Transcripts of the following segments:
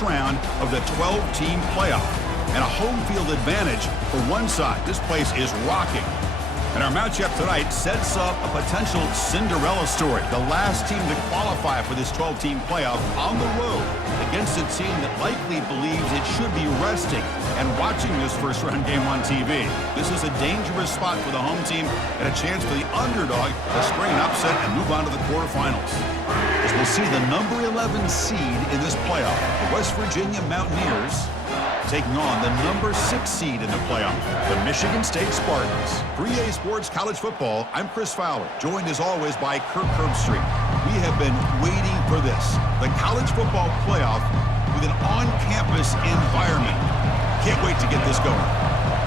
first round of the 12-team playoff. And a home field advantage for one side. This place is rocking. And our matchup tonight sets up a potential Cinderella story. The last team to qualify for this 12-team playoff on the road against a team that likely believes it should be resting and watching this first-round game on TV. This is a dangerous spot for the home team and a chance for the underdog to spring an upset and move on to the quarterfinals. As we'll see the number 11 seed in this playoff, the West Virginia Mountaineers, taking on the number 6 seed in the playoff, the Michigan State Spartans. For EA Sports College Football, I'm Chris Fowler, joined as always by Kirk Herbstreit. We have been waiting for this, the college football playoff with an on-campus environment. Can't wait to get this going.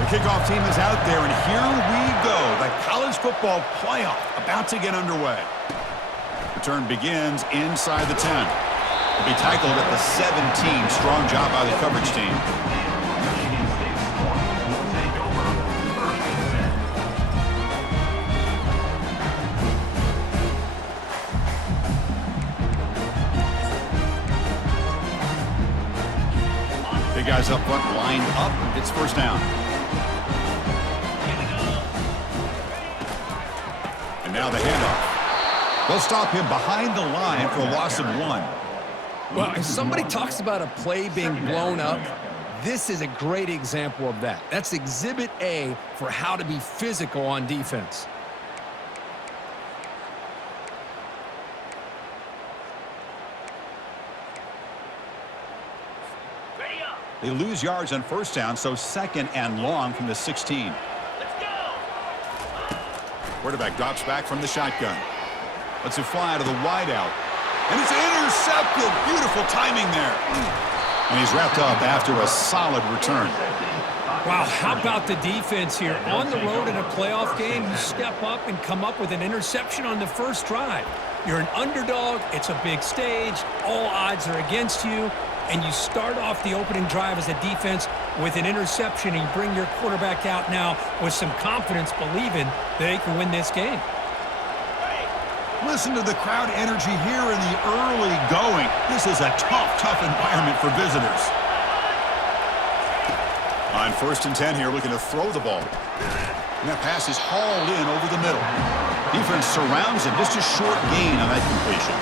The kickoff team is out there, and here we go. The college football playoff about to get underway. Return begins inside the 10. Will be tackled at the 17. Strong job by the coverage team. Big guys up front, lined up. It's first down. And now the handoff. They'll stop him behind the line for a loss of 1. Well, if somebody talks about a play being blown up, this is a great example of that. That's Exhibit A for how to be physical on defense. They lose yards on first down, so second and long from the 16. Let's go. Quarterback drops back from the shotgun. Lets it fly to the wideout. And it's intercepted. Beautiful timing there. And he's wrapped up after a solid return. Wow, how about the defense here? On the road in a playoff game, you step up and come up with an interception on the first drive. You're an underdog. It's a big stage. All odds are against you. And you start off the opening drive as a defense with an interception, and you bring your quarterback out now with some confidence, believing they can win this game. Listen to the crowd energy here in the early going. This is a tough environment for visitors. On first and 10 here, looking to throw the ball. And that pass is hauled in over the middle. Defense surrounds him. Just a short gain on that completion.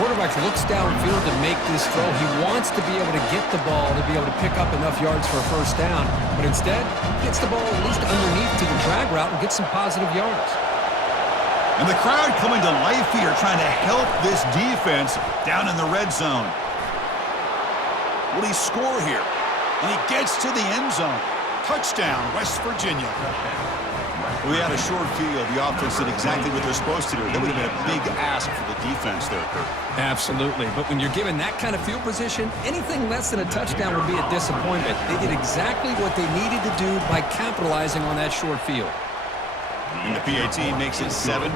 Quarterback looks downfield to make this throw. He wants to be able to get the ball to be able to pick up enough yards for a first down. But instead, he gets the ball at least underneath to the drag route and gets some positive yards. And the crowd coming to life here, trying to help this defense down in the red zone. Will he score here? And he gets to the end zone. Touchdown, West Virginia. We had a short field. The offense did exactly what they're supposed to do. That would have been a big ask for the defense there, Kurt. Absolutely. But when you're given that kind of field position, anything less than a touchdown would be a disappointment. They did exactly what they needed to do by capitalizing on that short field. And the PAT makes it 7-0.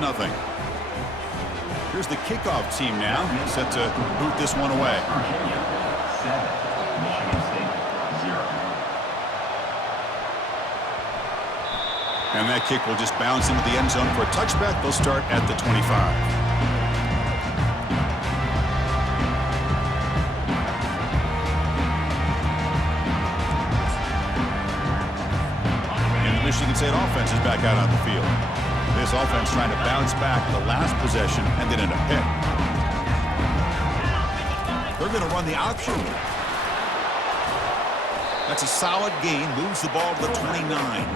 Here's the kickoff team now, set to boot this one away. And that kick will just bounce into the end zone for a touchback. They'll start at the 25. Michigan State offense is back out on the field. This offense trying to bounce back the last possession and then in a pick. They're going to run the option. That's a solid gain. Moves the ball to the 29.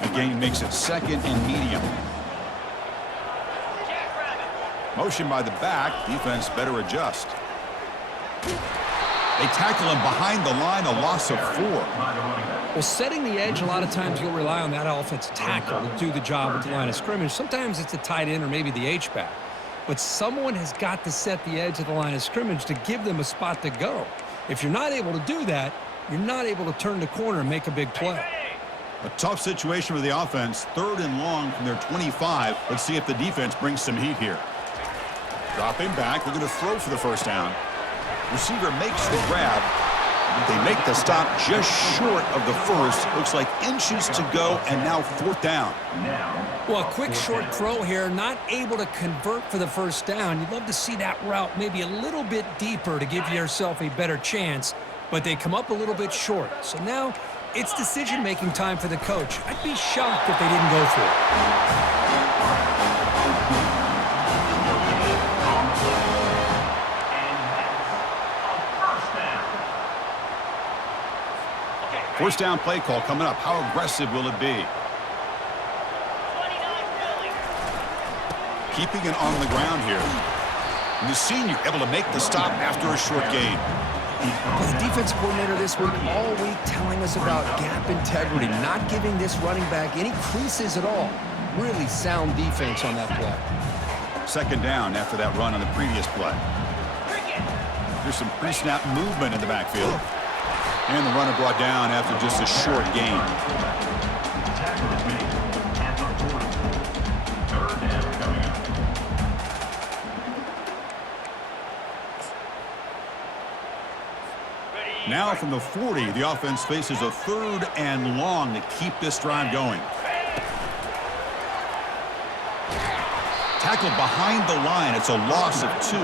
The gain makes it second and medium. Motion by the back. Defense better adjust. They tackle him behind the line, a loss of 4. Well, setting the edge, a lot of times you'll rely on that offensive tackle to do the job at the line of scrimmage. Sometimes it's a tight end or maybe the H-back. But someone has got to set the edge of the line of scrimmage to give them a spot to go. If you're not able to do that, you're not able to turn the corner and make a big play. A tough situation for the offense. 3rd and long from their 25. Let's see if the defense brings some heat here. Dropping back. They're going to throw for the first down. Receiver makes the grab. They make the stop just short of the first. Looks like inches to go, and now 4th down. Well, a quick short throw here, not able to convert for the first down. You'd love to see that route maybe a little bit deeper to give yourself a better chance, but they come up a little bit short. So now it's decision-making time for the coach. I'd be shocked if they didn't go for it. 1st down play call coming up. How aggressive will it be? 29 Philly. Keeping it on the ground here. And the senior able to make the stop after a short gain. Well, the defense coordinator this week, all week, telling us about gap integrity, not giving this running back any creases at all. Really sound defense on that play. 2nd down after that run on the previous play. There's some pre-snap movement in the backfield. And the runner brought down after just a short gain. Now from the 40, the offense faces a 3rd and long to keep this drive going. Tackled behind the line. It's a loss of 2.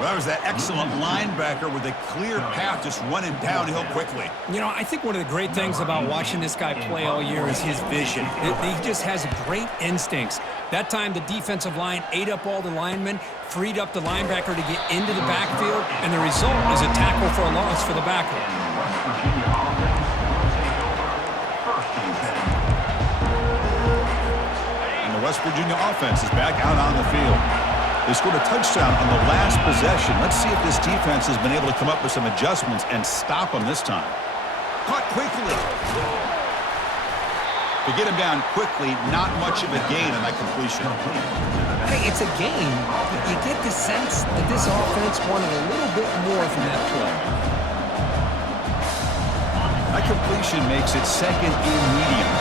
Well, that was that excellent linebacker with a clear path just running downhill quickly. You know, I think one of the great things about watching this guy play all year is his vision. He just has great instincts. That time, the defensive line ate up all the linemen, freed up the linebacker to get into the backfield, and the result is a tackle for a loss for the backer. And the West Virginia offense is back out on the field. They scored a touchdown on the last possession. Let's see if this defense has been able to come up with some adjustments and stop them this time. Caught quickly. To get him down quickly, not much of a gain on that completion. Hey, it's a game, but you get the sense that this offense wanted a little bit more from that play. That completion makes it 2nd and medium.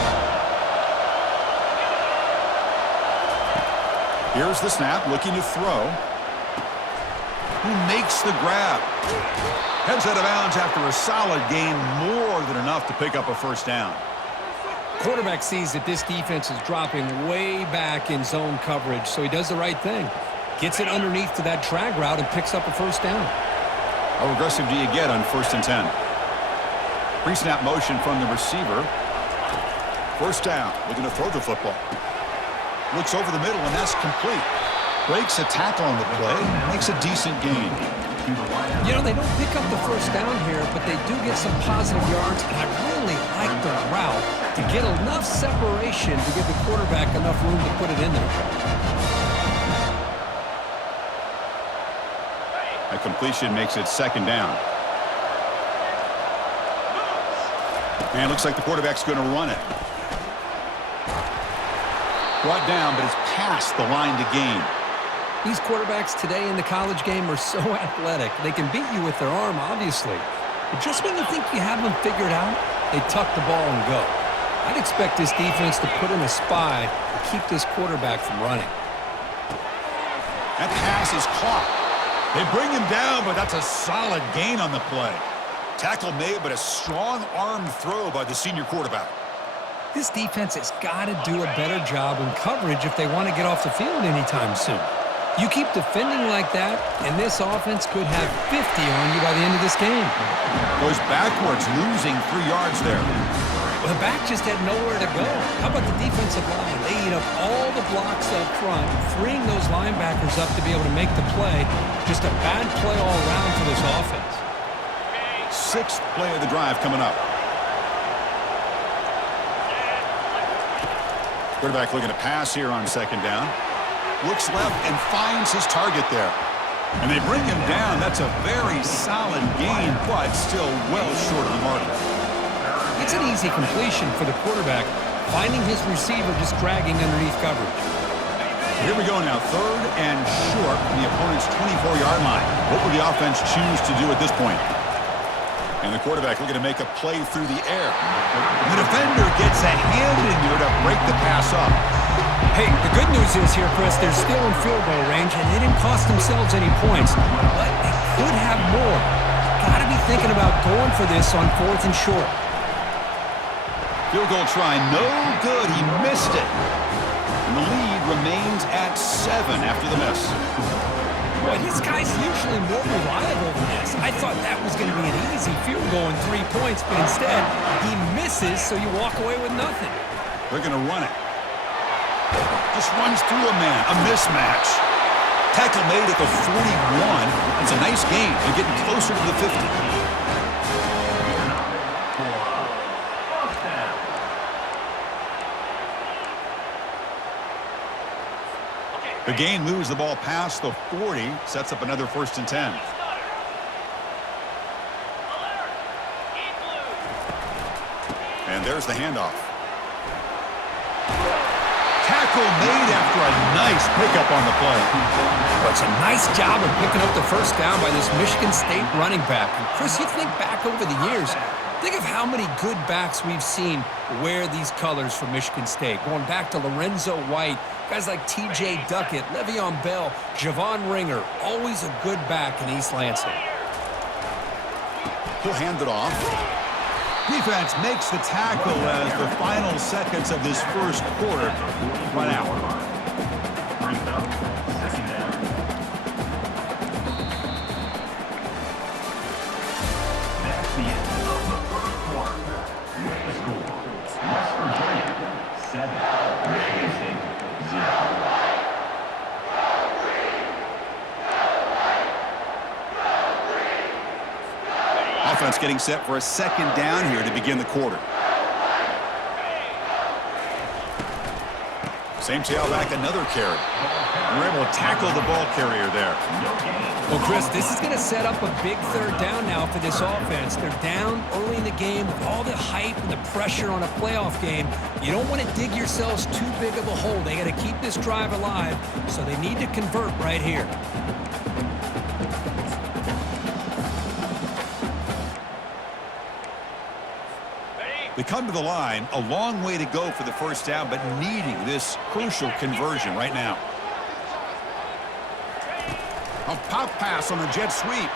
Here's the snap, looking to throw. Who makes the grab? Heads out of bounds after a solid gain, more than enough to pick up a 1st down. Quarterback sees that this defense is dropping way back in zone coverage, so he does the right thing. Gets it underneath to that drag route and picks up a 1st down. How aggressive do you get on 1st and 10? Pre-snap motion from the receiver. 1st down, looking to throw the football. Looks over the middle, and that's complete. Breaks a tackle on the play, makes a decent gain. You know, they don't pick up the 1st down here, but they do get some positive yards, and I really like the route to get enough separation to give the quarterback enough room to put it in there. A completion makes it 2nd down. And it looks like the quarterback's going to run it. Brought down, but it's past the line to gain. These quarterbacks today in the college game are so athletic. They can beat you with their arm, obviously. But just when you think you have them figured out, they tuck the ball and go. I'd expect this defense to put in a spy to keep this quarterback from running. That pass is caught. They bring him down, but that's a solid gain on the play. Tackle made, but a strong arm throw by the senior quarterback. This defense has got to do a better job in coverage if they want to get off the field anytime soon. You keep defending like that, and this offense could have 50 on you by the end of this game. Goes backwards, losing 3 yards there. Well, the back just had nowhere to go. How about the defensive line? They eat up all the blocks up front, freeing those linebackers up to be able to make the play. Just a bad play all around for this offense. 6th play of the drive coming up. Quarterback looking to pass here on 2nd down. Looks left and finds his target there. And they bring him down. That's a very solid gain, but still well short of the marker. It's an easy completion for the quarterback, finding his receiver just dragging underneath coverage. Here we go now, 3rd and short from the opponent's 24-yard line. What will the offense choose to do at this point? And the quarterback looking to make a play through the air. The defender gets a hand in there to break the pass up. Hey, the good news is here, Chris, they're still in field goal range, and they didn't cost themselves any points, but they could have more. got to be thinking about going for this on 4th and short. Field goal try, no good. He missed it. And the lead remains at 7 after the miss. Boy, this guy's usually more reliable than this. I thought that was going to be an easy field goal and 3 points, but instead, he misses, so you walk away with nothing. They're going to run it. Just runs through a man. A mismatch. Tackle made at the 41. It's a nice gain. They're getting closer to the 50. The gain moves the ball past the 40, sets up another 1st and 10. And there's the handoff. Tackle made after a nice pickup on the play. Well, it's a nice job of picking up the 1st down by this Michigan State running back. And Chris, you think back over the years, think of how many good backs we've seen wear these colors for Michigan State. Going back to Lorenzo White, guys like T.J. Duckett, Le'Veon Bell, Javon Ringer, always a good back in East Lansing. He'll hand it off. Defense makes the tackle as the final seconds of this 1st quarter run out. Offense getting set for a 2nd down here to begin the quarter. Same tailback, another carry. We're able to tackle the ball carrier there. Well, Chris, this is going to set up a big 3rd down now for this offense. They're down early in the game with all the hype and the pressure on a playoff game. You don't want to dig yourselves too big of a hole. They got to keep this drive alive, so they need to convert right here. They come to the line, a long way to go for the 1st down, but needing this crucial conversion right now. A pop pass on the jet sweep.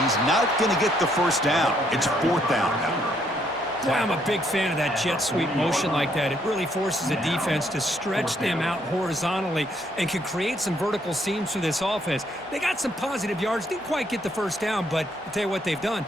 He's not going to get the 1st down. It's 4th down now. Boy, I'm a big fan of that jet sweep motion like that. It really forces a defense to stretch them out horizontally and can create some vertical seams for this offense. They got some positive yards. Didn't quite get the 1st down, but I'll tell you what they've done.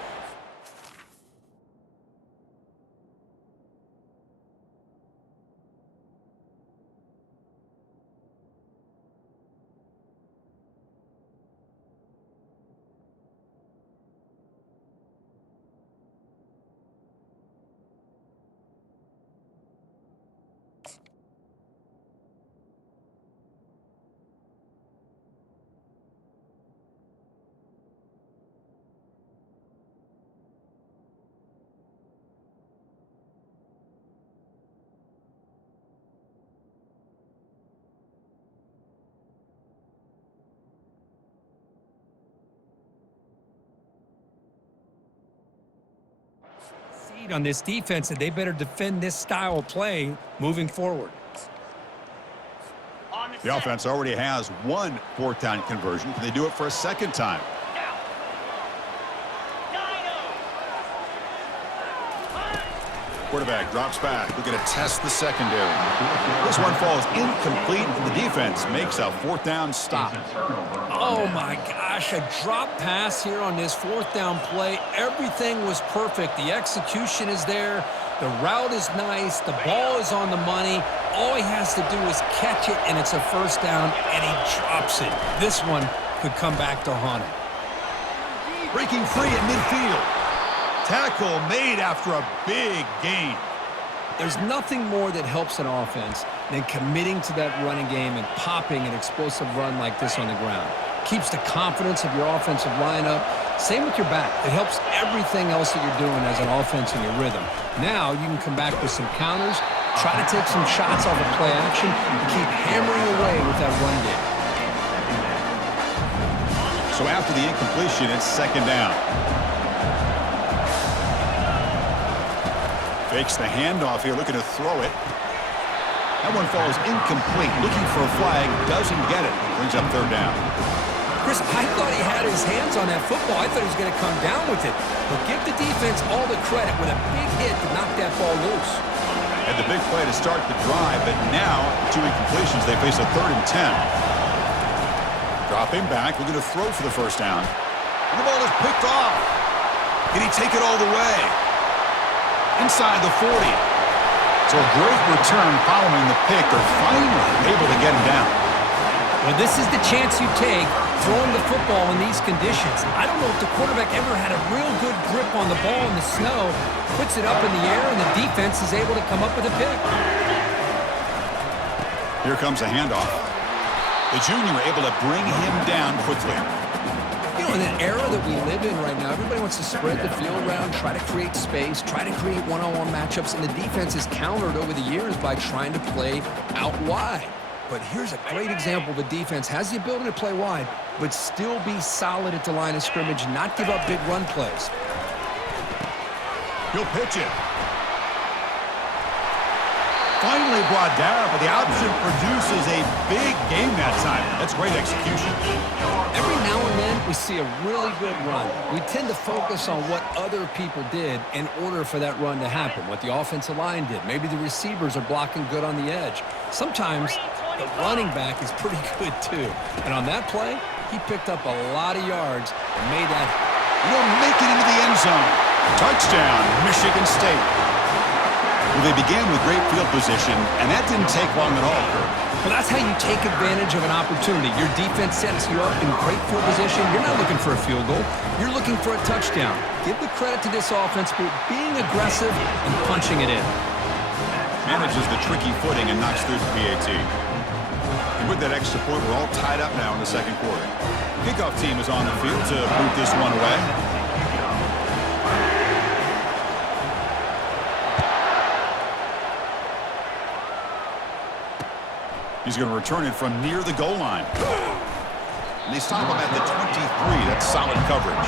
On this defense, that they better defend this style of play moving forward. The offense already has 1 4th down conversion. Can they do it for a 2nd time? Quarterback drops back. We're going to test the secondary. This one falls incomplete, and the defense makes a 4th down stop. Oh, my gosh, a drop pass here on this 4th down play. Everything was perfect. The execution is there. The route is nice. The ball is on the money. All he has to do is catch it, and it's a 1st down, and he drops it. This one could come back to haunt him. Breaking free at midfield. Tackle made after a big gain. There's nothing more that helps an offense than committing to that running game and popping an explosive run like this on the ground. Keeps the confidence of your offensive lineup. Same with your back. It helps everything else that you're doing as an offense in your rhythm. Now you can come back with some counters, try to take some shots off of play action, and keep hammering away with that run game. So after the incompletion, it's 2nd down. Fakes the handoff here, looking to throw it. That one falls incomplete. Looking for a flag, doesn't get it. Brings up 3rd down. Chris, I thought he had his hands on that football. I thought he was going to come down with it. But give the defense all the credit with a big hit to knock that ball loose. Had the big play to start the drive, but now, 2 incompletions, they face a 3rd and 10. Dropping back, looking to throw for the first down. And the ball is picked off. Can he take it all the way? Inside the 40. So a great return following the pick. They're finally able to get him down. Well, this is the chance you take throwing the football in these conditions. I don't know if the quarterback ever had a real good grip on the ball in the snow, puts it up in the air, and the defense is able to come up with a pick. Here comes a handoff. The junior able to bring him down quickly. You know, in an era that we live in right now, everybody wants to spread the field around, try to create space, try to create one-on-one matchups, and the defense has countered over the years by trying to play out wide. But here's a great example of a defense has the ability to play wide, but still be solid at the line of scrimmage, not give up big run plays. He'll pitch it. Finally brought down, but the option produces a big game that time. That's great execution. Every now and then, we see a really good run. We tend to focus on what other people did in order for that run to happen, what the offensive line did. Maybe the receivers are blocking good on the edge. Sometimes the running back is pretty good, too. And on that play, he picked up a lot of yards and made that. Will make it into the end zone. Touchdown, Michigan State. Well, they began with great field position, and that didn't take long at all, Kirk. Well, that's how you take advantage of an opportunity. Your defense sets you up in great field position. You're not looking for a field goal. You're looking for a touchdown. Give the credit to this offense for being aggressive and punching it in. Manages the tricky footing and knocks through the PAT. And with that extra point, we're all tied up now in the second quarter. Kickoff team is on the field to boot this one away. He's going to return it from near the goal line. And they stop him at the 23. That's solid coverage.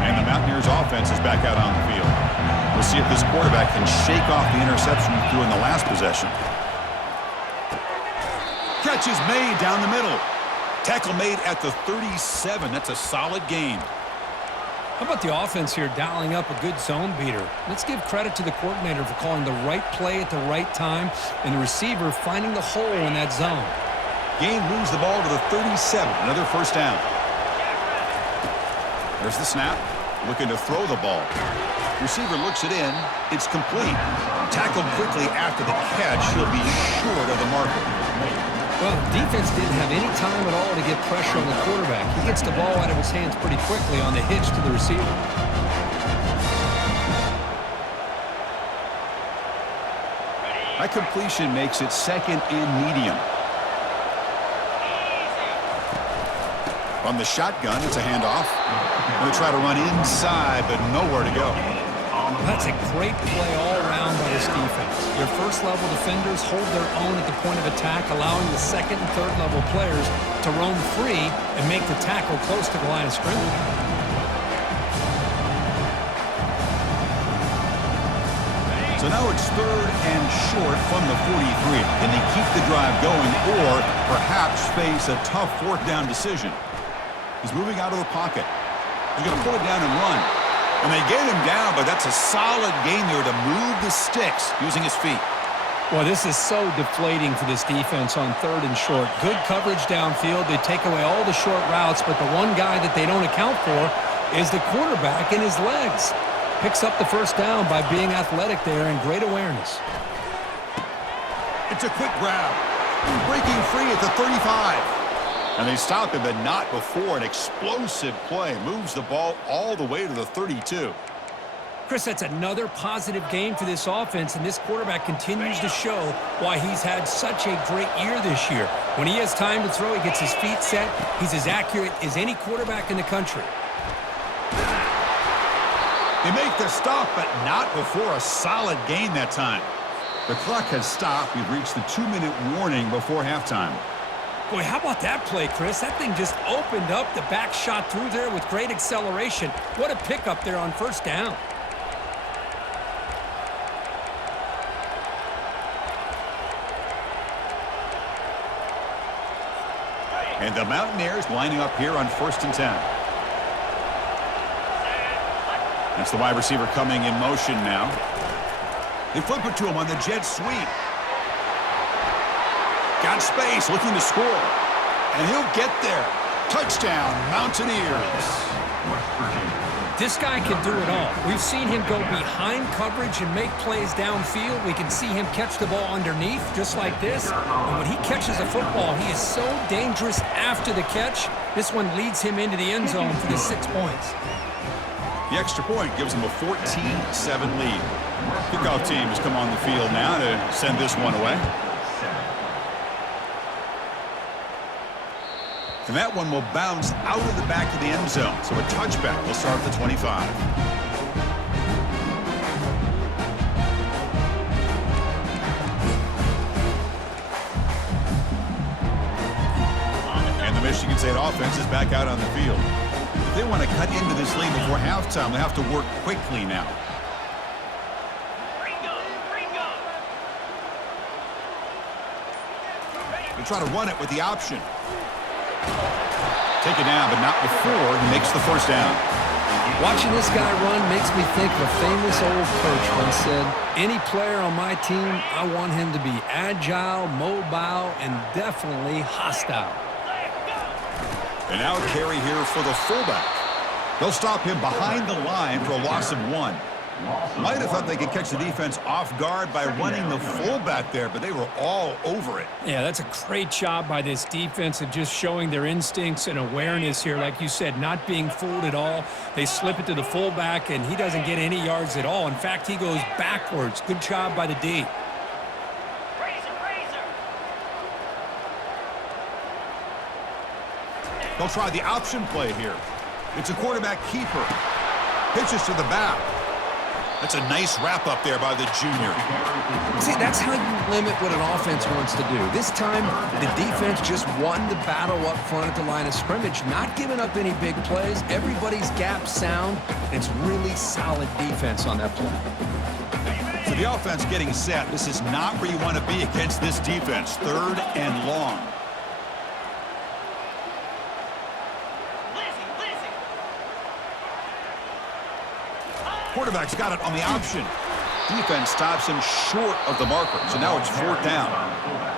And the Mountaineers offense is back out on the field. We'll see if this quarterback can shake off the interception he threw in the last possession. Catch is made down the middle. Tackle made at the 37. That's a solid gain. How about the offense here dialing up a good zone beater? Let's give credit to the coordinator for calling the right play at the right time and the receiver finding the hole in that zone. Gain moves the ball to the 37. Another first down. There's the snap. Looking to throw the ball. Receiver looks it in. It's complete. Tackled quickly after the catch. He'll be short of the marker. Well, defense didn't have any time at all to get pressure on the quarterback. He gets the ball out of his hands pretty quickly on the hitch to the receiver. That completion makes it second and medium. From the shotgun, it's a handoff. Going to try to run inside, but nowhere to go. That's a great play all around by this defense. Your first-level defenders hold their own at the point of attack, allowing the second and third-level players to roam free and make the tackle close to the line of scrimmage. So now it's third and short from the 43. Can they keep the drive going or perhaps face a tough fourth down decision? He's moving out of the pocket. He's going to pull it down and run. And they get him down, but that's a solid gain there to move the sticks using his feet. Well, this is so deflating for this defense on third and short. Good coverage downfield. They take away all the short routes, but the one guy that they don't account for is the quarterback and his legs. Picks up the first down by being athletic there and great awareness. It's a quick grab. Breaking free at the 35. And they stop him, but not before an explosive play. Moves the ball all the way to the 32. Chris, that's another positive game for this offense, and this quarterback continues to show why he's had such a great year this year. When he has time to throw, he gets his feet set. He's as accurate as any quarterback in the country. They make the stop, but not before a solid gain that time. The clock has stopped. We've reached the 2-minute warning before halftime. Boy, how about that play, Chris? That thing just opened up. The back shot through there with great acceleration. What a pickup there on first down. And the Mountaineers lining up here on 1st and 10. That's the wide receiver coming in motion now. They flip it to him on the jet sweep. Got space, looking to score. And he'll get there. Touchdown, Mountaineers. This guy can do it all. We've seen him go behind coverage and make plays downfield. We can see him catch the ball underneath, just like this. And when he catches a football, he is so dangerous after the catch. This one leads him into the end zone for the 6 points. The extra point gives him a 14-7 lead. Kickoff team has come on the field now to send this one away. And that one will bounce out of the back of the end zone. So a touchback will start at the 25. And the Michigan State offense is back out on the field. If they want to cut into this lead before halftime, they have to work quickly now. They try to run it with the option. Take it down, but not before he makes the first down. Watching this guy run makes me think of a famous old coach once said, any player on my team, I want him to be agile, mobile, and definitely hostile. And now a carry here for the fullback. They'll stop him behind the line for a loss of 1. Might have thought they could catch the defense off guard by running the fullback there, but they were all over it. Yeah, that's a great job by this defense of just showing their instincts and awareness here. Like you said, not being fooled at all. They slip it to the fullback, and he doesn't get any yards at all. In fact, he goes backwards. Good job by the D. They'll try the option play here. It's a quarterback keeper. Pitches to the back. That's a nice wrap-up there by the junior. See, that's how you limit what an offense wants to do. This time, the defense just won the battle up front at the line of scrimmage, not giving up any big plays. Everybody's gap sound. It's really solid defense on that play. So the offense getting set. This is not where you want to be against this defense. 3rd and long. Quarterback's got it on the option. Defense stops him short of the marker. So now it's 4th down.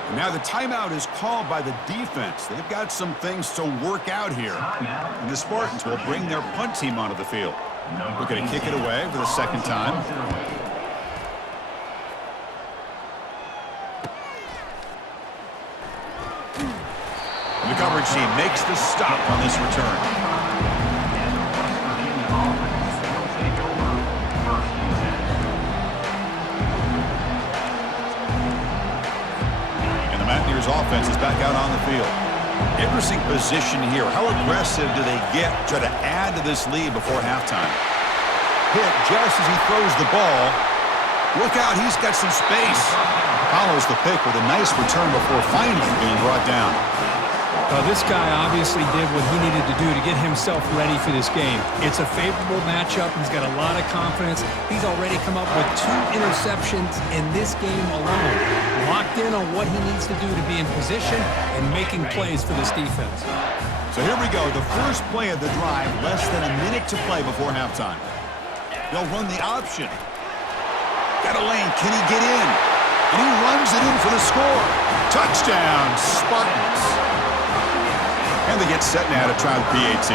And now the timeout is called by the defense. They've got some things to work out here. And the Spartans will bring their punt team onto the field. We're going to kick it away for the 2nd time. And the coverage team makes the stop on this return. Mountaineers offense is back out on the field. Interesting position here. How aggressive do they get to try to add to this lead before halftime? Hit just as he throws the ball. Look out, he's got some space. Follows the pick with a nice return before finally being brought down. This guy obviously did what he needed to do to get himself ready for this game. It's a favorable matchup. He's got a lot of confidence. He's already come up with 2 interceptions in this game alone. Locked in on what he needs to do to be in position and making plays for this defense. So here we go. The first play of the drive, less than a minute to play before halftime. They'll run the option. Got a lane. Can he get in? And he runs it in for the score. Touchdown, Spartans. And they get set now to try the PAT.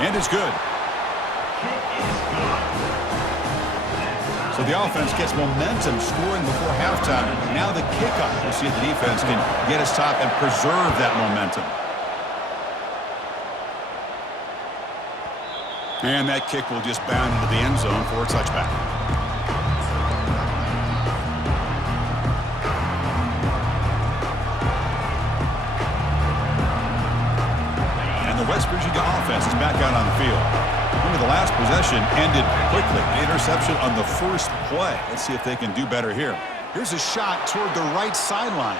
And it's good. So the offense gets momentum scoring before halftime. Now the kickoff. We'll see if the defense can get his top and preserve that momentum. And that kick will just bound into the end zone for a touchback. West Virginia offense is back out on the field. Remember the last possession possession ended quickly. The interception on the first play. Let's see if they can do better here. Here's a shot toward the right sideline.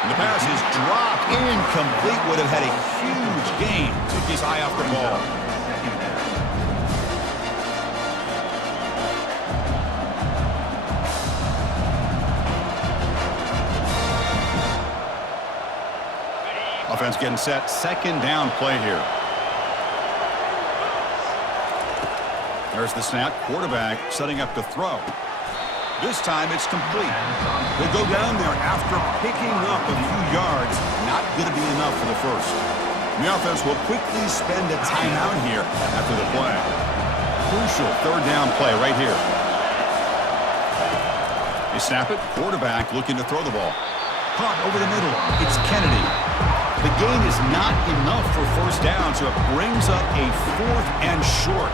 And the pass is dropped. Incomplete. Would have had a huge gain. Took his eye off the ball. Offense getting set. Second down play here. There's the snap. Quarterback setting up to throw. This time it's complete. They go down there after picking up a few yards. Not going to be enough for the first. The offense will quickly spend a timeout here after the play. Crucial third down play right here. They snap it. Quarterback looking to throw the ball. Caught over the middle. It's Kennedy. The gain is not enough for first down, so it brings up a 4th and short.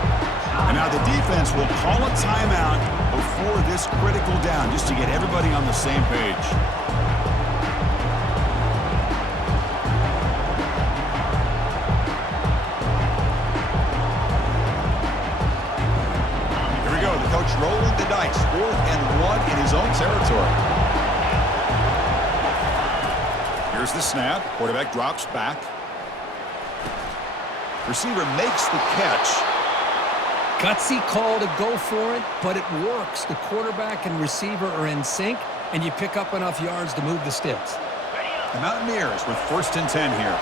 And now the defense will call a timeout before this critical down, just to get everybody on the same page. Here we go. The coach rolling the dice. 4th and 1 in his own territory. Here's the snap. Quarterback drops back. Receiver makes the catch. Gutsy call to go for it, but it works. The quarterback and receiver are in sync, and you pick up enough yards to move the sticks. The Mountaineers with 1st and 10 here.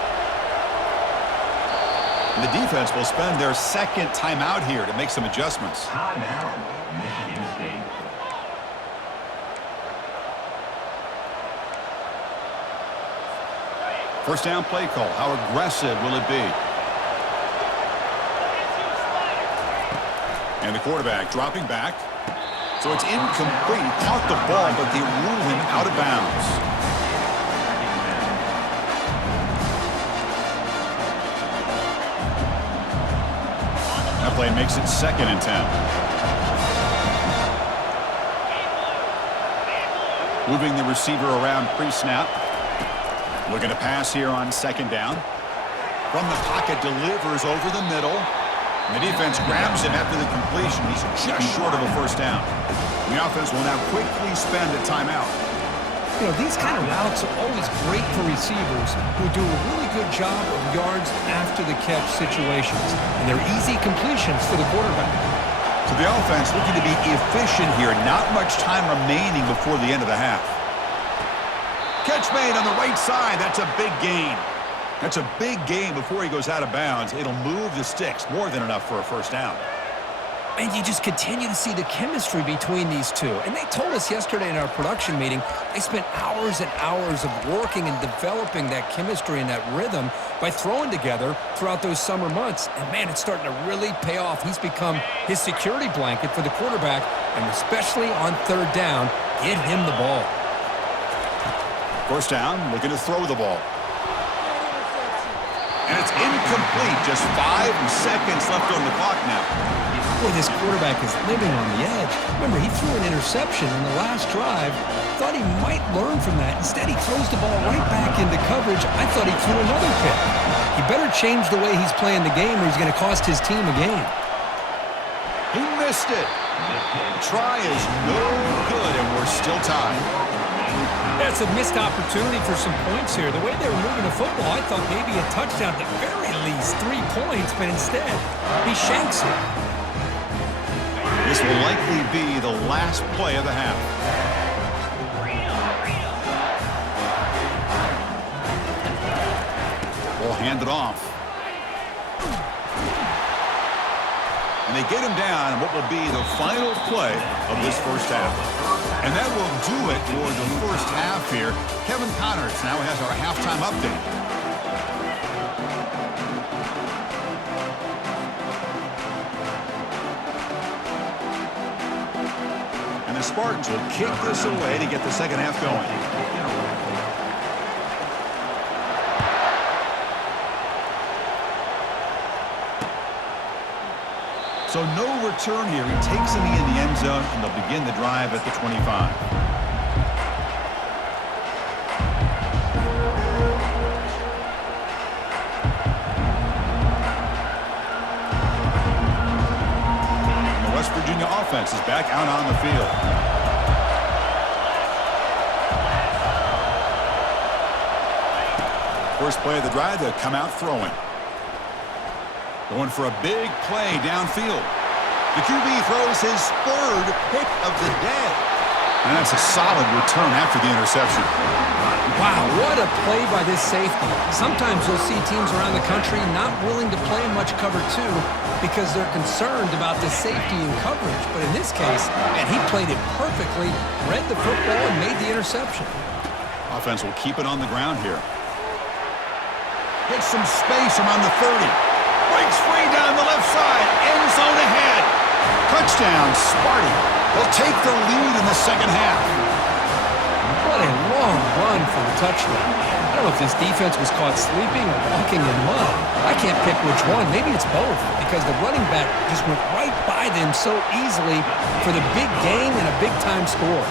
And the defense will spend their second timeout here to make some adjustments. First down play call. How aggressive will it be? And the quarterback dropping back. So it's incomplete. He caught the ball, but they rule him out of bounds. That play makes it 2nd and 10. Moving the receiver around pre-snap. Looking to pass here on 2nd down. From the pocket, delivers over the middle. And the defense grabs him after the completion. He's just short of a first down. The offense will now quickly spend a timeout. You know, these kind of routes are always great for receivers who do a really good job of yards after the catch situations. And they're easy completions for the quarterback. So the offense looking to be efficient here. Not much time remaining before the end of the half. Catch made on the right side. That's a big gain. That's a big gain before he goes out of bounds. It'll move the sticks. More than enough for a first down. And you just continue to see the chemistry between these two. And they told us yesterday in our production meeting, they spent hours and hours of working and developing that chemistry and that rhythm by throwing together throughout those summer months. And, man, it's starting to really pay off. He's become his security blanket for the quarterback, and especially on 3rd down, get him the ball. First down, looking to throw the ball. And it's incomplete. Just 5 seconds left on the clock now. Boy, this quarterback is living on the edge. Remember, he threw an interception in the last drive. Thought he might learn from that. Instead, he throws the ball right back into coverage. I thought he threw another pick. He better change the way he's playing the game or he's going to cost his team a game. He missed it. The try is no good, and we're still tied. That's a missed opportunity for some points here. The way they were moving the football, I thought maybe a touchdown, at the very least 3 points, but instead, he shanks it. This will likely be the last play of the half. Ball handed off. And they get him down what will be the final play of this first half. And that will do it for the first half here. Kevin Connors now has our halftime update. And the Spartans will kick this away to get the second half going. So no return here. He takes him in the end zone, and they'll begin the drive at the 25. Virginia offense is back out on the field. First play of the drive, they'll come out throwing. Going for a big play downfield. The QB throws his third pick of the day. And that's a solid return after the interception. Wow, what a play by this safety. Sometimes you'll see teams around the country not willing to play much cover two because they're concerned about the safety and coverage. But in this case, man, he played it perfectly, read the football, and made the interception. Offense will keep it on the ground here. Gets some space around the 30. Breaks free down the left side. End zone ahead. Touchdown, Sparty. They'll take the lead in the second half. What a long run for the touchdown. I don't know if this defense was caught sleeping or walking in mud. I can't pick which one. Maybe it's both because the running back just went right by them so easily for the big gain and a big-time score.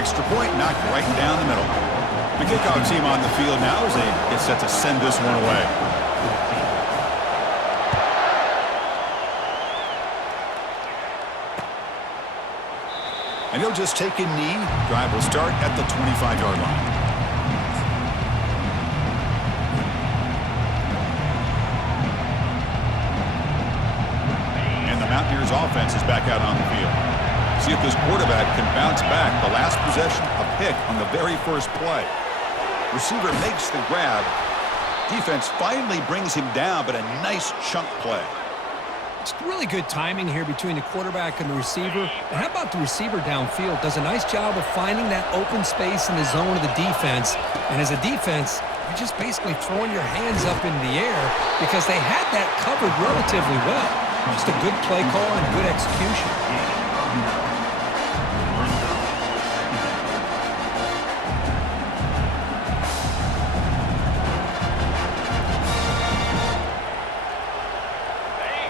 Extra point knocked right down the middle. The kickoff team on the field now as they get set to send this one away. And he'll just take a knee. Drive will start at the 25-yard line. And the Mountaineers offense is back out on the field. See if this quarterback can bounce back. The last possession, a pick on the very first play. Receiver makes the grab. Defense finally brings him down, but a nice chunk play. It's really good timing here between the quarterback and the receiver. And how about the receiver downfield? Does a nice job of finding that open space in the zone of the defense. And as a defense, you're just basically throwing your hands up in the air because they had that covered relatively well. Just a good play call and good execution.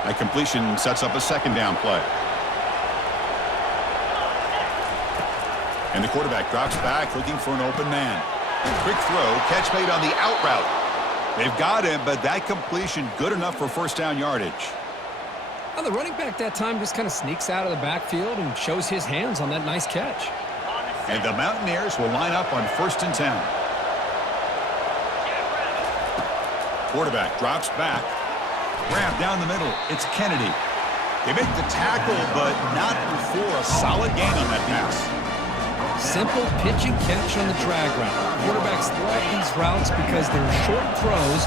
A completion sets up a second down play. And the quarterback drops back looking for an open man. Quick throw, catch made on the out route. They've got him, but that completion good enough for first down yardage. Well, the running back that time just kind of sneaks out of the backfield and shows his hands on that nice catch. And the Mountaineers will line up on 1st and 10. Quarterback drops back. Grab down the middle. It's Kennedy. They make the tackle, but not before a solid gain on that pass. Simple pitch and catch on the drag route. Quarterbacks love these routes because they're short throws.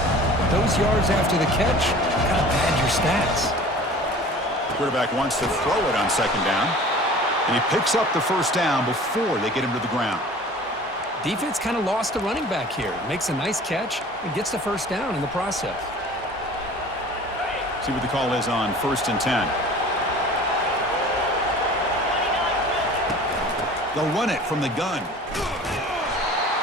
Those yards after the catch kind of pad your stats. Quarterback wants to throw it on second down. And he picks up the first down before they get him to the ground. Defense kind of lost the running back here. Makes a nice catch and gets the first down in the process. See what the call is on 1st and 10. They'll run it from the gun.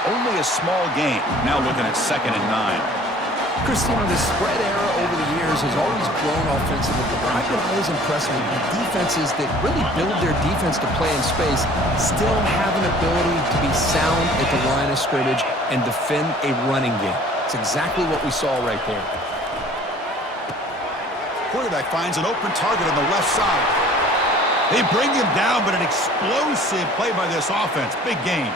Only a small gain. Now looking at 2nd and 9. Christina, the spread era over the years has always grown offensively, but I've been always impressed with the defenses that really build their defense to play in space, still have an ability to be sound at the line of scrimmage and defend a running game. It's exactly what we saw right there. Quarterback finds an open target on the left side. They bring him down, but an explosive play by this offense. Big gain.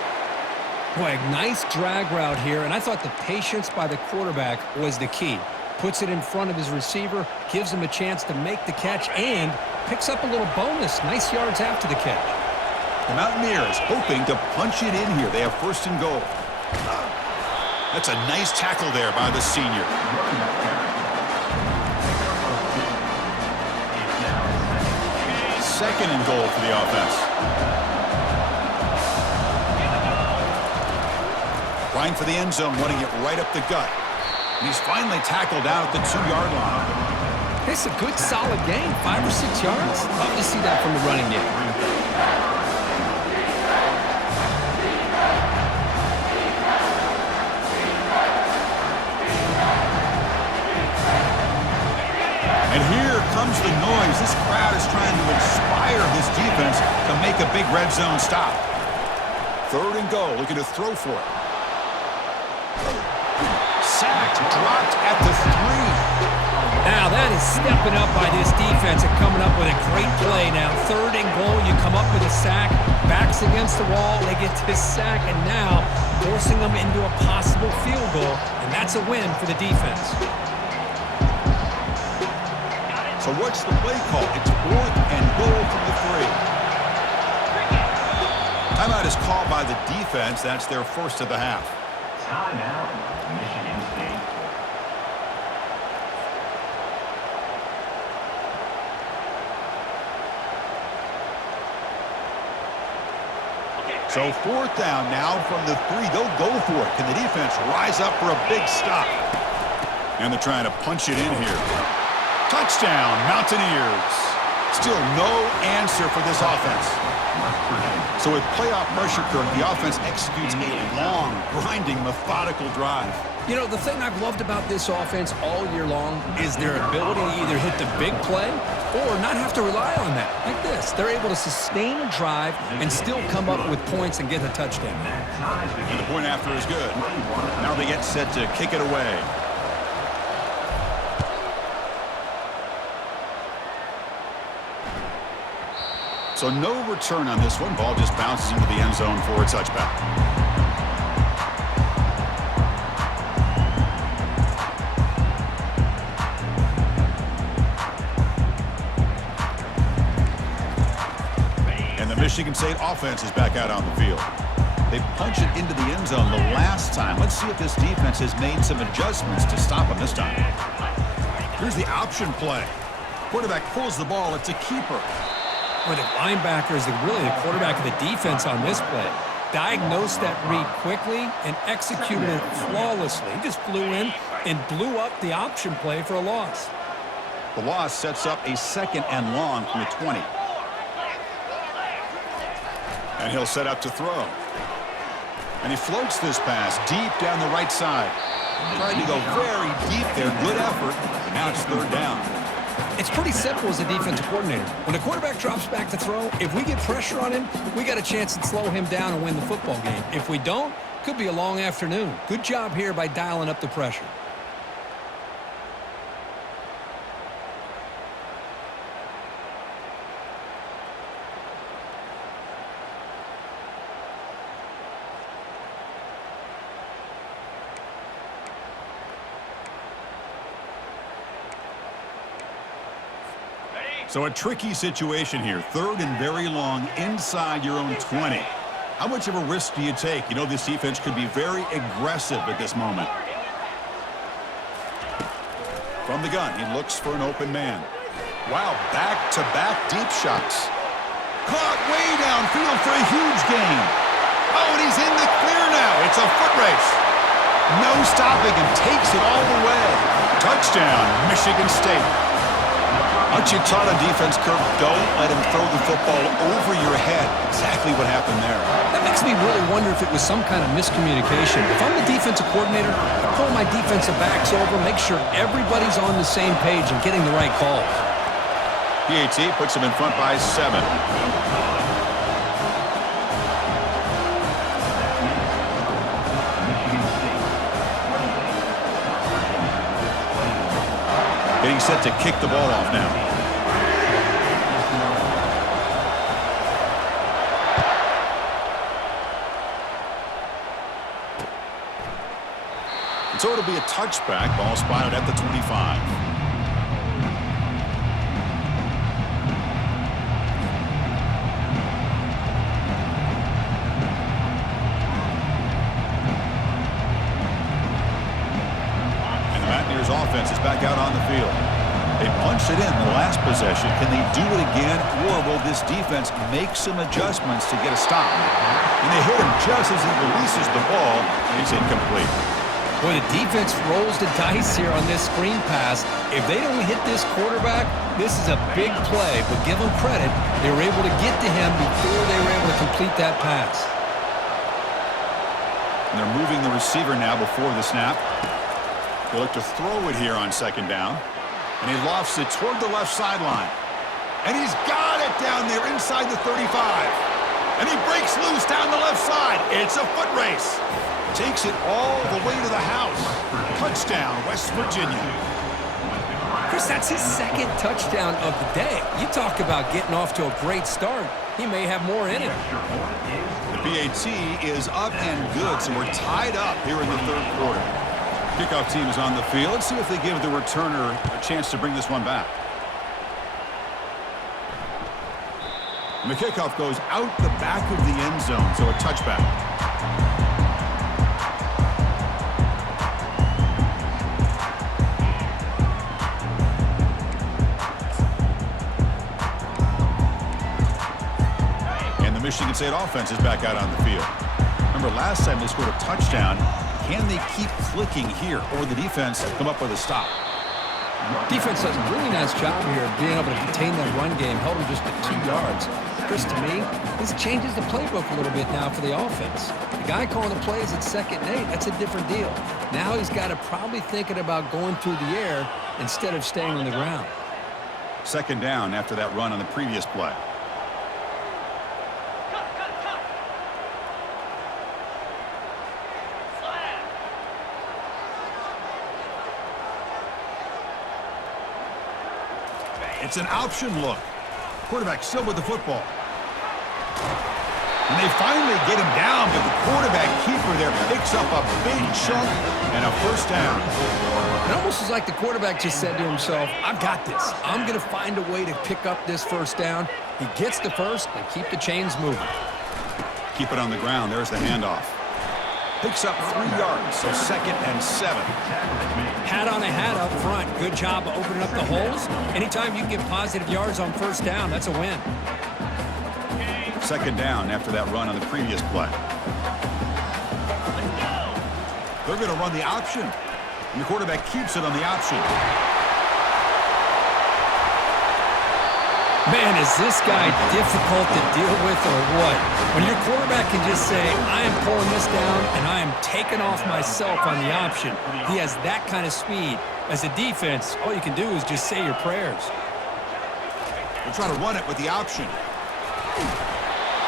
Boy, a nice drag route here, and I thought the patience by the quarterback was the key. Puts it in front of his receiver, gives him a chance to make the catch, and picks up a little bonus. Nice yards after the catch. The Mountaineers hoping to punch it in here. They have 1st and goal. That's a nice tackle there by the senior. Second and goal for the offense. Trying for the end zone, wanting it right up the gut. And he's finally tackled out at the 2-yard line. It's a good, solid gain, 5 or 6 yards. Love to see that from the running game. And here comes the noise. This crowd is trying to inspire this defense to make a big red zone stop. 3rd and goal, looking to throw for it. Sacked, dropped at the 3. Now that is stepping up by this defense and coming up with a great play now. 3rd and goal, you come up with a sack, backs against the wall, they get this sack, and now forcing them into a possible field goal, and that's a win for the defense. So what's the play call? It's 4th and goal from the 3. Timeout is called by the defense. That's their first of the half. Timeout, Michigan State. So 4th down now from the 3. They'll go for it. Can the defense rise up for a big stop? And they're trying to punch it in here. Touchdown, Mountaineers. Still no answer for this offense. So with playoff pressure curve, the offense executes a long, grinding, methodical drive. You know, the thing I've loved about this offense all year long is their ability to either hit the big play or not have to rely on that. Like this, they're able to sustain a drive and still come up with points and get a touchdown. And the point after is good. Now they get set to kick it away. So no return on this one. Ball just bounces into the end zone for a touchback. And the Michigan State offense is back out on the field. They punch it into the end zone the last time. Let's see if this defense has made some adjustments to stop them this time. Here's the option play. Quarterback pulls the ball. It's a keeper. Where the linebacker is really the quarterback of the defense on this play. Diagnosed that read quickly and executed it flawlessly. He just flew in and blew up the option play for a loss. The loss sets up a 2nd and long from the 20. And he'll set up to throw. And he floats this pass deep down the right side. Trying to go very deep there. Good effort. But now it's 3rd down. It's pretty simple as a defensive coordinator. When the quarterback drops back to throw, if we get pressure on him, we got a chance to slow him down and win the football game. If we don't, could be a long afternoon. Good job here by dialing up the pressure. So a tricky situation here. 3rd and very long inside your own 20. How much of a risk do you take? You know this defense could be very aggressive at this moment. From the gun, he looks for an open man. Wow, back-to-back deep shots. Caught way downfield for a huge gain. Oh, and he's in the clear now. It's a foot race. No stopping him. Takes it all the way. Touchdown, Michigan State. Aren't you taught on defense, Kirk? Don't let him throw the football over your head. Exactly what happened there. That makes me really wonder if it was some kind of miscommunication. If I'm the defensive coordinator, I pull my defensive backs over, make sure everybody's on the same page and getting the right calls. PAT puts him in front by 7. Getting set to kick the ball off now. And so it'll be a touchback. Ball spotted at the 25. Offense is back out on the field. They punched it in the last possession. Can they do it again, or will this defense make some adjustments to get a stop? And they hit him just as he releases the ball, and he's incomplete. Boy, the defense rolls the dice here on this screen pass. If they don't hit this quarterback, this is a big play. But give them credit, they were able to get to him before they were able to complete that pass. And they're moving the receiver now before the snap. They look to throw it here on 2nd down. And he lofts it toward the left sideline. And he's got it down there inside the 35. And he breaks loose down the left side. It's a foot race. Takes it all the way to the house. Touchdown, West Virginia. Chris, that's his second touchdown of the day. You talk about getting off to a great start. He may have more in him. The PAT is up and good, so we're tied up here in the third quarter. Kickoff team is on the field. Let's see if they give the returner a chance to bring this one back. And the kickoff goes out the back of the end zone, so a touchback. And the Michigan State offense is back out on the field. Remember, last time they scored a touchdown. Can they keep clicking here, or the defense come up with a stop? Defense does a really nice job here of being able to contain that run game, held them just at 2 yards. Chris, to me, this changes the playbook a little bit now for the offense. The guy calling the plays at 2nd and 8, that's a different deal. Now he's got to probably thinking about going through the air instead of staying on the ground. 2nd down after that run on the previous play. It's an option look. Quarterback still with the football. And they finally get him down, but the quarterback keeper there picks up a big chunk and a first down. It almost is like the quarterback just said to himself, I've got this. I'm going to find a way to pick up this first down. He gets the first and keep the chains moving. Keep it on the ground. There's the handoff. Picks up 3 yards, so 2nd and 7. Hat on a hat up front. Good job of opening up the holes. Anytime you can get positive yards on first down, that's a win. 2nd down after that run on the previous play. They're going to run the option. And the quarterback keeps it on the option. Man, is this guy difficult to deal with or what? When your quarterback can just say, I am pulling this down and I am taking off myself on the option. He has that kind of speed. As a defense, all you can do is just say your prayers. They're trying to run it with the option.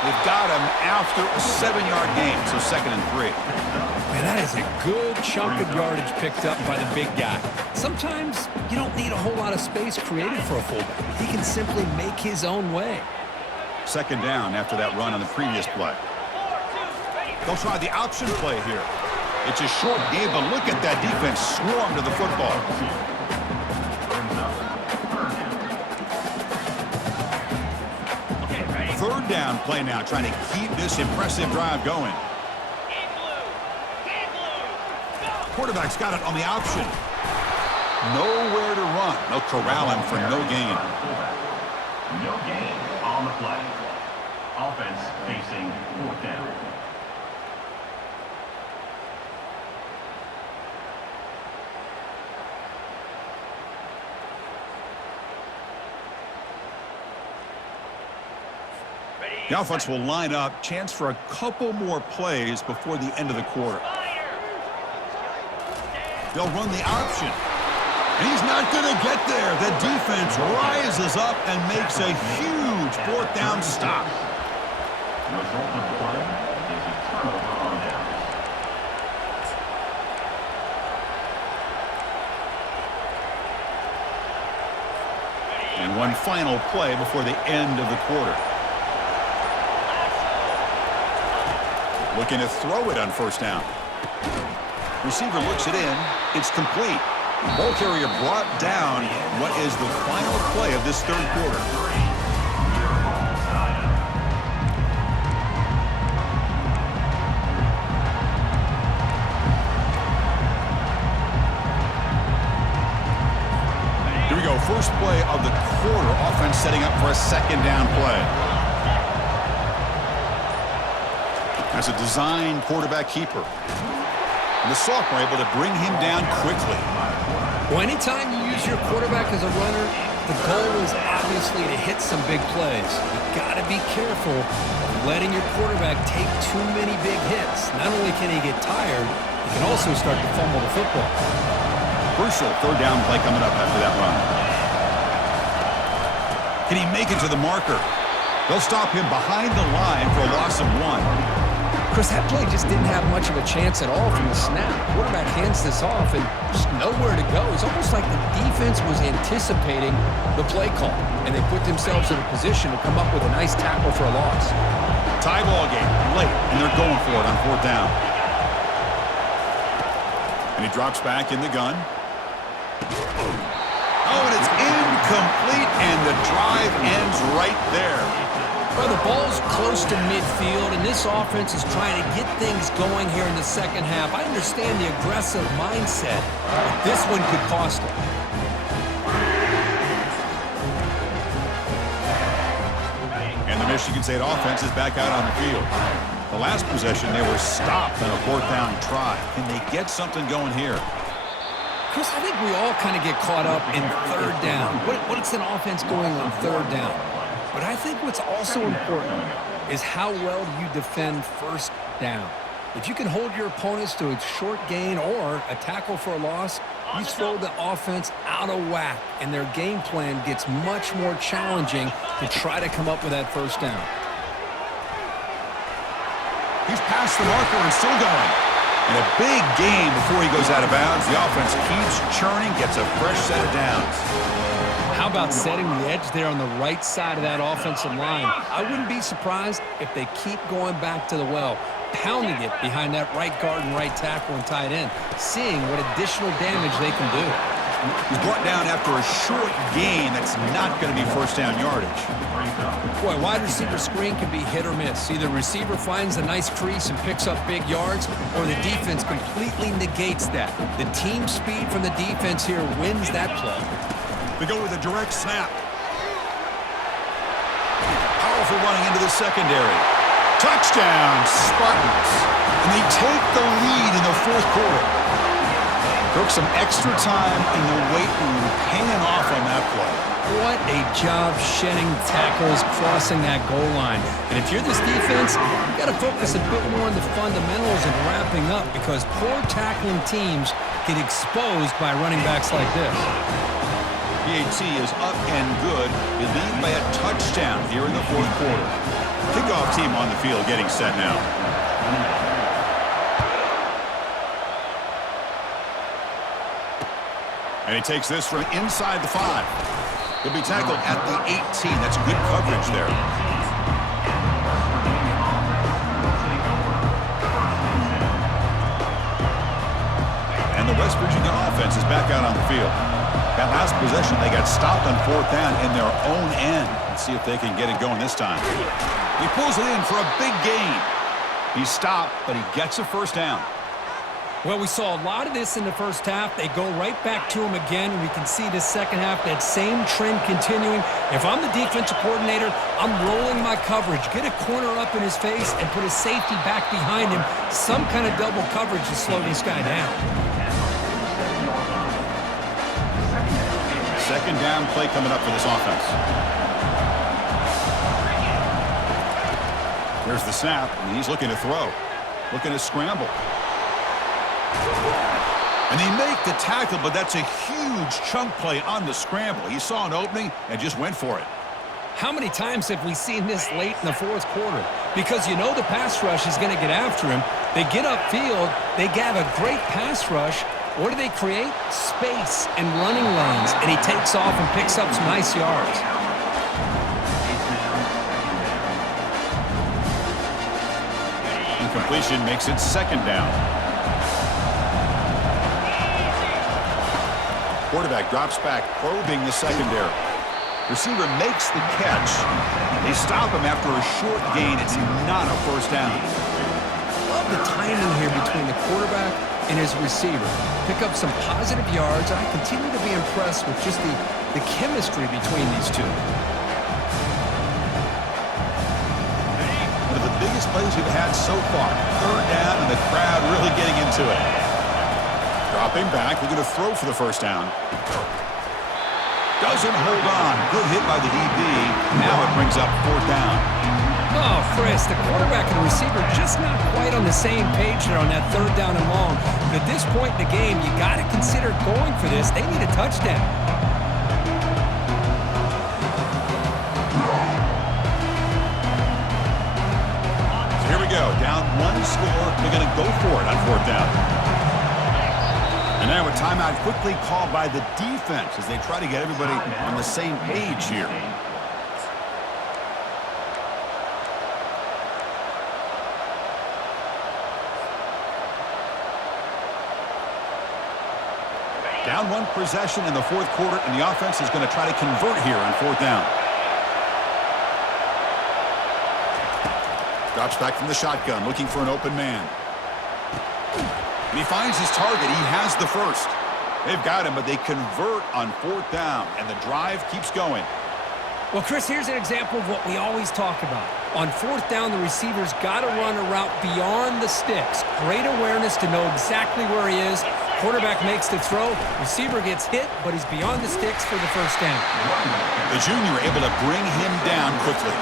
They've got him after a 7-yard gain, so 2nd and 3. Man, that is a good chunk of yardage picked up by the big guy. Sometimes you don't need a whole lot of space created for a fullback. He can simply make his own way. 2nd down after that run on the previous play. They'll try the option play here. It's a short game, but look at that defense swarm to the football. Third down play now, trying to keep this impressive drive going. Quarterback's got it on the option. Nowhere to run. They'll corral him for no gain. No gain on the play. Offense facing 4th down. The offense will line up. Chance for a couple more plays before the end of the quarter. They'll run the option. And he's not going to get there. The defense rises up and makes a huge 4th down stop. The result of the play is a turnover on downs. And one final play before the end of the quarter. Looking to throw it on 1st down. Receiver looks it in. It's complete. Ball carrier brought down. What is the final play of this third quarter? Here we go. First play of the quarter. Offense setting up for a 2nd down play. As a design quarterback keeper. And the sophomore able to bring him down quickly. Well, anytime you use your quarterback as a runner, the goal is obviously to hit some big plays. You've got to be careful of letting your quarterback take too many big hits. Not only can he get tired, he can also start to fumble the football. Crucial 3rd down play coming up after that run. Can he make it to the marker? They'll stop him behind the line for a loss of 1. Chris, that play just didn't have much of a chance at all from the snap. Quarterback hands this off and just nowhere to go. It's almost like the defense was anticipating the play call, and they put themselves in a position to come up with a nice tackle for a loss. Tie ball game, late, and they're going for it on 4th down. And he drops back in the gun. Oh, and it's incomplete, and the drive ends right there. Well, the ball's close to midfield, and this offense is trying to get things going here in the second half. I understand the aggressive mindset, but this one could cost them. And the Michigan State offense is back out on the field. The last possession, they were stopped on a 4th down try. Can they get something going here? Chris, I think we all kind of get caught up in 3rd down. What's an offense going on 3rd down? But I think what's also important is how well you defend 1st down. If you can hold your opponents to a short gain or a tackle for a loss, you throw the offense out of whack, and their game plan gets much more challenging to try to come up with that 1st down. He's past the marker and still going. And a big gain before he goes out of bounds. The offense keeps churning, gets a fresh set of downs. How about setting the edge there on the right side of that offensive line? I wouldn't be surprised if they keep going back to the well, pounding it behind that right guard and right tackle and tight end, seeing what additional damage they can do. He's brought down after a short gain that's not going to be 1st down yardage. Boy, wide receiver screen can be hit or miss. Either receiver finds a nice crease and picks up big yards, or the defense completely negates that. The team speed from the defense here wins that play. They go with a direct snap. Powerful running into the secondary. Touchdown, Spartans. And they take the lead in the 4th quarter. Took some extra time in the weight room, paying off on that play. What a job shedding tackles, crossing that goal line. And if you're this defense, you got to focus a bit more on the fundamentals and wrapping up, because poor tackling teams get exposed by running backs like this. PAT is up and good. They lead by a touchdown here in the 4th quarter. Kickoff team on the field getting set now. And he takes this from inside the 5. He'll be tackled at the 18. That's good coverage there. And the West Virginia offense is back out on the field. That last possession, they got stopped on 4th down in their own end. Let's see if they can get it going this time. He pulls it in for a big gain. He's stopped, but he gets a 1st down. Well, we saw a lot of this in the 1st half. They go right back to him again, and we can see this 2nd half, that same trend continuing. If I'm the defensive coordinator, I'm rolling my coverage. Get a corner up in his face and put a safety back behind him. Some kind of double coverage to slow this guy down. 2nd down play coming up for this offense. There's the snap, and he's looking to throw. Looking to scramble. And they make the tackle, but that's a huge chunk play on the scramble. He saw an opening and just went for it. How many times have we seen this late in the 4th quarter? Because you know the pass rush is going to get after him. They get upfield. They have a great pass rush. What do they create? Space and running lanes. And he takes off and picks up some nice yards. Incompletion makes it 2nd down. Quarterback drops back, probing the secondary. Receiver makes the catch. They stop him after a short gain. It's not a 1st down. Love the timing here between the quarterback and his receiver. Pick up some positive yards. I continue to be impressed with just the chemistry between these two. One of the biggest plays we've had so far. 3rd down, and the crowd really getting into it. Dropping back, they're going to throw for the 1st down. Doesn't hold on. Good hit by the DB. Now it brings up 4th down. Oh, Chris, the quarterback and the receiver just not quite on the same page there on that 3rd down and long. But at this point in the game, you got to consider going for this. They need a touchdown. So here we go. Down Down one score. They're going to go for it on fourth down. And now a timeout quickly called by the defense as they try to get everybody on the same page here. Down one possession in the fourth quarter, and the offense is going to try to convert here on fourth down. Drops back from the shotgun, looking for an open man. And he finds his target. He has the first. They've got him, but they convert on fourth down, and the drive keeps going. Well, Chris, here's an example of what we always talk about. On fourth down, the receiver's got to run a route beyond the sticks. Great awareness to know exactly where he is. Quarterback makes the throw. Receiver gets hit, but he's beyond the sticks for the first down. The junior able to bring him down quickly.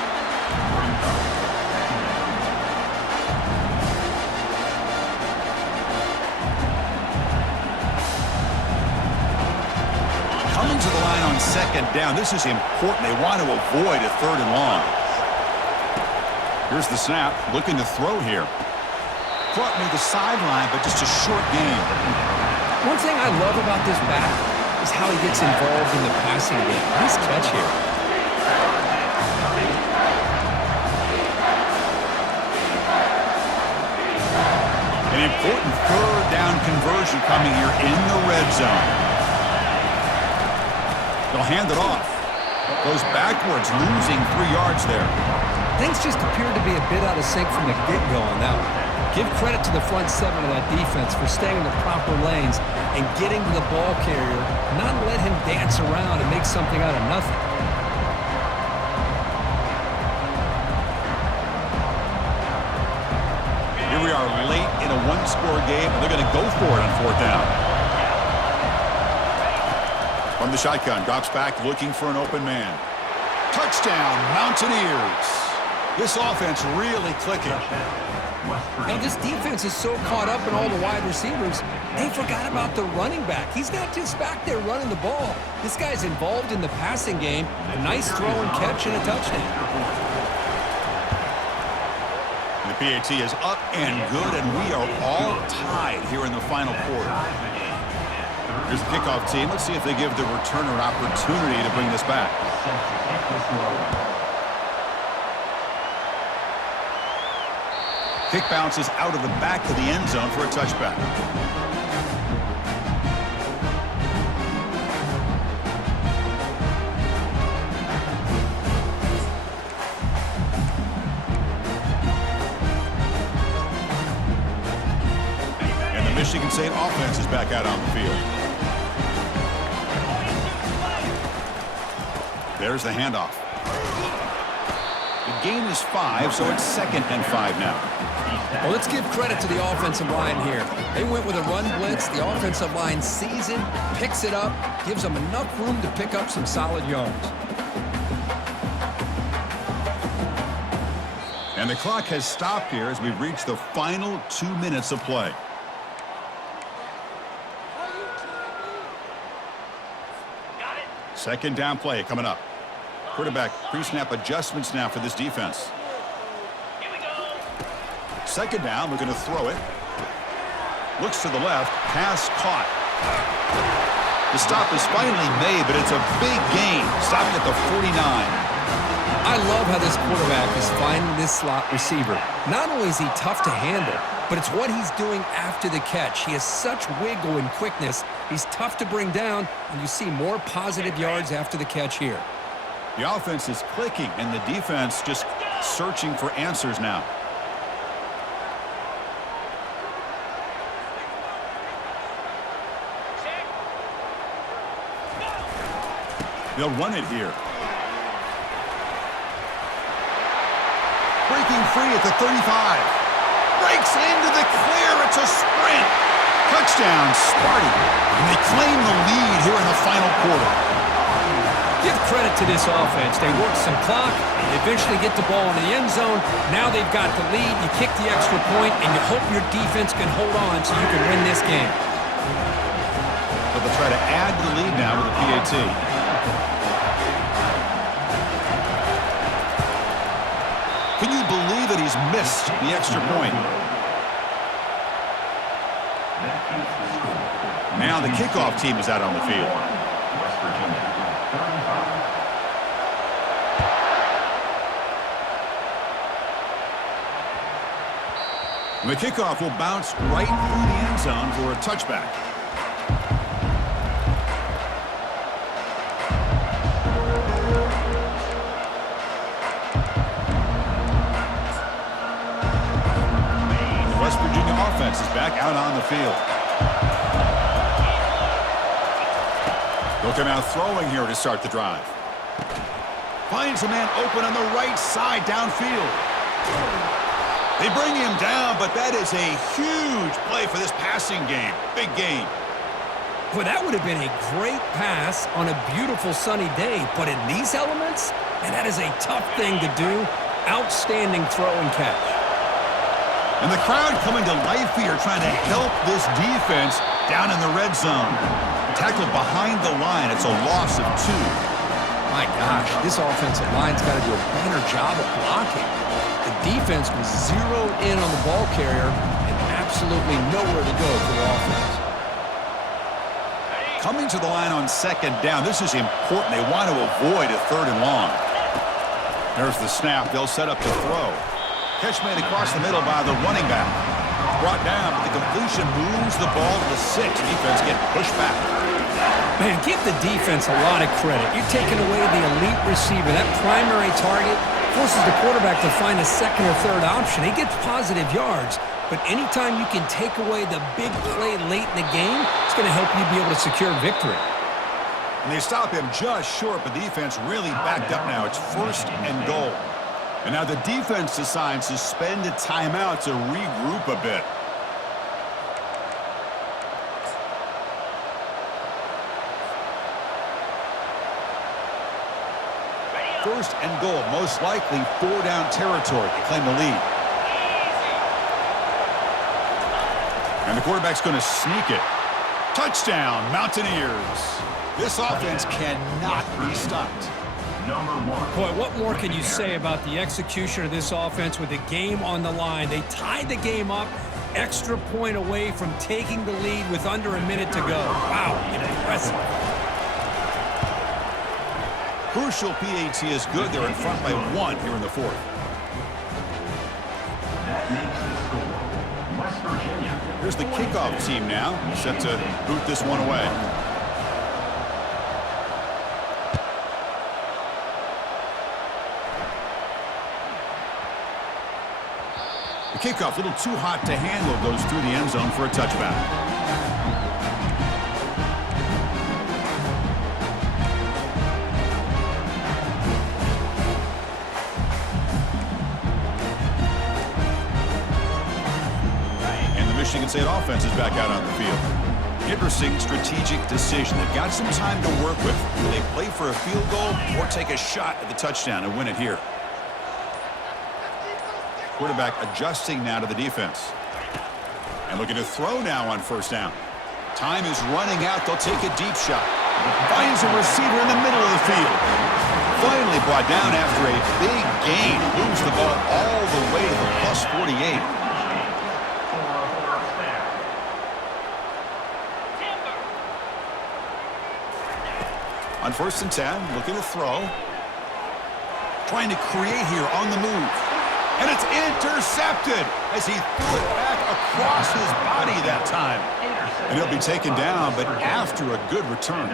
Coming to the line on second down. This is important. They want to avoid a third and long. Here's the snap. Looking to throw here. Caught near the sideline, but just a short game. One thing I love about this back is how he gets involved in the passing game. Nice catch here. An important third down conversion coming here in the red zone. They'll hand it off. Goes backwards, losing 3 yards there. Things just appeared to be a bit out of sync from the get-go on that one. Give credit to the front seven of that defense for staying in the proper lanes and getting to the ball carrier, not let him dance around and make something out of nothing. Here we are late in a one-score game, and they're going to go for it on fourth down. From the shotgun, drops back looking for an open man. Touchdown, Mountaineers. This offense really clicking. Now, this defense is so caught up in all the wide receivers, they forgot about the running back. He's not just back there running the ball. This guy's involved in the passing game. A nice throw and catch and a touchdown. The PAT is up and good, and we are all tied here in the final quarter. Here's the kickoff team. Let's see if they give the returner an opportunity to bring this back. Kick bounces out of the back of the end zone for a touchback. And the Michigan State offense is back out on the field. There's the handoff. The gain is 5, so it's 2nd and 5 now. Well, let's give credit to the offensive line here. They went with a run blitz. The offensive line sees it, picks it up, gives them enough room to pick up some solid yards. And the clock has stopped here as we've reached the final 2 minutes of play. Second down play coming up. Quarterback pre-snap adjustments now for this defense. Second down, we're going to throw it. Looks to the left, pass caught. The stop is finally made, but it's a big gain. Stopping at the 49. I love how this quarterback is finding this slot receiver. Not only is he tough to handle, but it's what he's doing after the catch. He has such wiggle and quickness. He's tough to bring down, and you see more positive yards after the catch here. The offense is clicking, and the defense just searching for answers now. They'll run it here. Breaking free at the 35. Breaks into the clear. It's a sprint. Touchdown, Sparty. And they claim the lead here in the final quarter. Give credit to this offense. They work some clock. They eventually get the ball in the end zone. Now they've got the lead. You kick the extra point, and you hope your defense can hold on so you can win this game. But they'll try to add to the lead now with the PAT. Can you believe it? He's missed the extra point. Now the kickoff team is out on the field. West Virginia, 35. And the kickoff will bounce right through the end zone for a touchback. The West Virginia offense is back out on the field. They'll come out throwing here to start the drive. Finds a man open on the right side downfield. They bring him down, but that is a huge play for this passing game. Big game. Well, that would have been a great pass on a beautiful sunny day, but in these elements, and that is a tough thing to do. Outstanding throw and catch. And the crowd coming to life here, trying to help this defense down in the red zone. Tackled behind the line. It's a loss of 2. My gosh, this offensive line's got to do a better job of blocking. The defense was zeroed in on the ball carrier and absolutely nowhere to go for the offense. Coming to the line on second down. This is important. They want to avoid a 3rd and long. There's the snap. They'll set up the throw. Catch made across the middle by the running back. Brought down, but the completion moves the ball to the 6. Defense getting pushed back. Man, give the defense a lot of credit. You're taking away the elite receiver. That primary target forces the quarterback to find a 2nd or 3rd option. He gets positive yards, but anytime you can take away the big play late in the game, it's going to help you be able to secure victory. And they stop him just short, but the defense really backed up now. It's 1st and goal. And now the defense decides to spend a timeout to regroup a bit. First and goal, most likely 4-down territory to claim the lead. And the quarterback's going to sneak it. Touchdown, Mountaineers. This offense cannot be stopped. Number 1. Boy, what more can you say about the execution of this offense with the game on the line? They tied the game up, extra point away from taking the lead with under a minute to go. Wow, impressive. Crucial PAT is good. They're in front by 1 here in the 4th. That makes the score. West Virginia. Here's the kickoff team now, set to boot this one away. The kickoff, a little too hot to handle, goes through the end zone for a touchback. Michigan State offense is back out on the field. Interesting strategic decision. They've got some time to work with. Do they play for a field goal or take a shot at the touchdown and win it here? Quarterback adjusting now to the defense. And looking to throw now on 1st down. Time is running out. They'll take a deep shot. Finds a receiver in the middle of the field. Finally brought down after a big gain. Moves the ball all the way to the +48. On 1st and 10, looking to throw. Trying to create here on the move. And it's intercepted as he threw it back across his body that time. And he'll be taken down, but after a good return.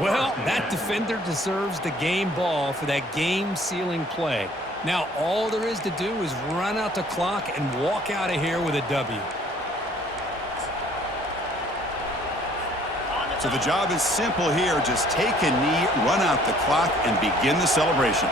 Well, that defender deserves the game ball for that game-sealing play. Now, all there is to do is run out the clock and walk out of here with a W. So the job is simple here. Just take a knee, run out the clock, and begin the celebration.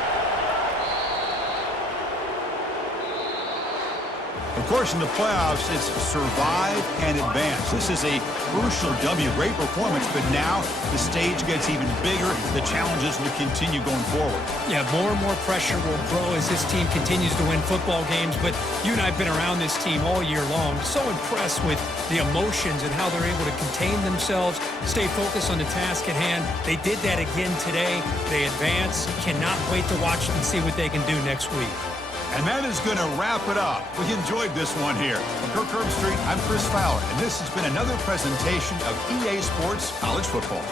Of course, in the playoffs, it's survive and advance. This is a crucial W. Great performance, but now the stage gets even bigger. The challenges will continue going forward. Yeah, more and more pressure will grow as this team continues to win football games, but you and I have been around this team all year long. So impressed with the emotions and how they're able to contain themselves, stay focused on the task at hand. They did that again today. They advance. Cannot wait to watch them and see what they can do next week. And that is going to wrap it up. We enjoyed this one here. From Kirk Street, I'm Chris Fowler, and this has been another presentation of EA Sports College Football.